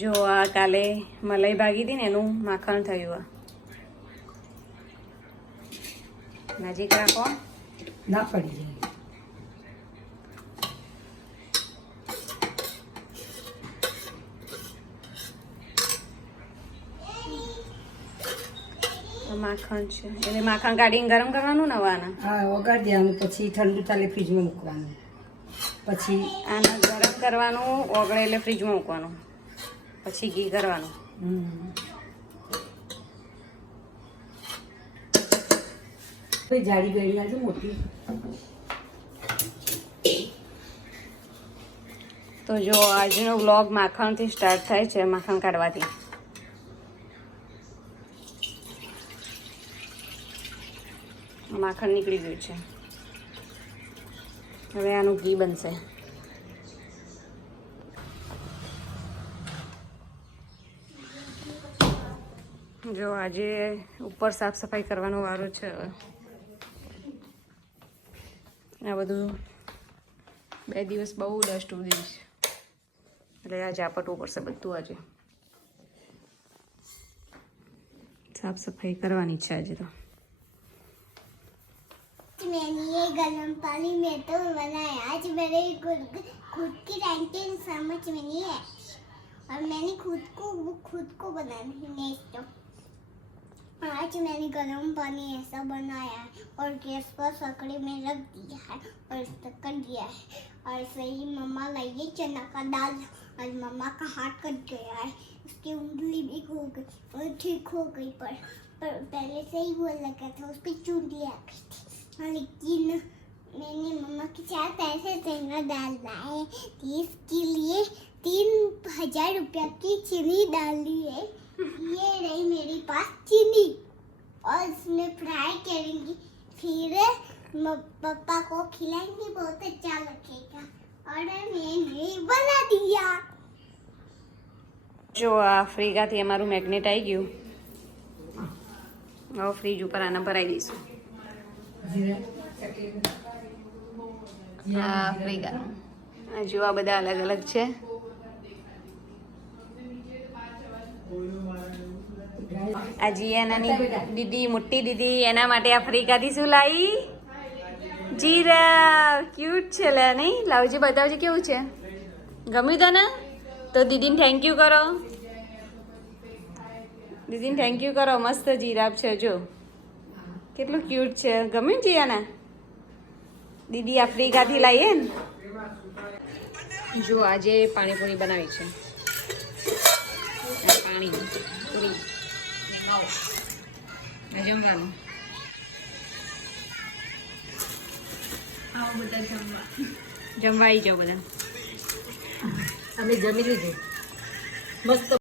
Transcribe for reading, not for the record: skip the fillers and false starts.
જો આ કાલે મલાઈ ભાગી હતી ને એનું માખણ થયું. આ નજીક રાખો, ના પડી જાય. માખણ છે એટલે માખણ કાઢીને ગરમ કરવાનું નવાના. હા, વગાડી દેવાનું, પછી ઠંડુ તાલે ફ્રીજમાં મૂકવાનું, પછી આને ગરમ કરવાનું, ઓગળે એટલે ફ્રીજમાં મૂકવાનું, પછી ઘી કરવાનું. કોઈ જાડી બેડી આજે મોટી. તો જો આજનો વ્લોગ માખણથી સ્ટાર્ટ થાય છે, માખણ કાઢવાથી. માખણ નીકળી ગયું છે, હવે આનું ઘી બનશે. જો આજે ઉપર સાફ સફાઈ કરવાનો વારો છે. આ બધું 2 દિવસ બહુ ડસ્ટ ઉડી છે એટલે આ ઝાપટવું પડશે બધું. આજે સાફ સફાઈ કરવાની છે આજે. તો मैंने ये गरम पानी में तो बनाया। आज मेरे खुद की रैंकिंग समझ में नहीं है और मैंने खुद को बनाना है। तो आज मैंने गरम पानी ऐसा बनाया और गैस पर सकड़े में रख दिया है और कर दिया है। और सही मम्मा लाइए चना का दाल और मम्मा का हाथ कट गया है, उसकी उंगली भी खो गई और ठीक हो गई, पर पहले से ही वो लगा था, उस पर चूंटी आ गई थी। लेकिन मैंने मम्मा के साथ ऐसे चना डाल लाए, इसके लिए 3000 रुपया की चीनी डाली है। ये रही मेरे पास चीनी और इसमें फ्राई करेंगी, फिर पापा को खिलाएंगे, बहुत अच्छा लगेगा। और मैंने बना दिया। જો આ ફ્રીગાથી અમારું મેગ્નેટ આવી ગયું. હવે ફ્રીજ ઉપર આના ભરાઈ દઈશું. આ ફ્રીગા જો આ બધા અલગ અલગ છે. આ જીયાનાની દીદી, મોટી દીદી, એના માટે આ ફ્રીગાથી શું લાવી? જીરા. ક્યુટ છે લે, નહીં? લાવજે, બતાવજે કેવું છે. ગમ્યું તને? તો દીદીને થેન્ક યુ કરો. દીદીને થેન્ક યુ કરો. મસ્ત જીરાફ છે, જો કેટલું ક્યુટ છે. ગમ્યું જીયાના? દીદી આફ્રિકાથી લાવીએ ને. જો આજે પાણીપુરી બનાવી છે. પાણી પૂરી જમવાનું. આવો બધા જમવા આવી જાઓ બધા. અમે જમી લીધું મસ્ત.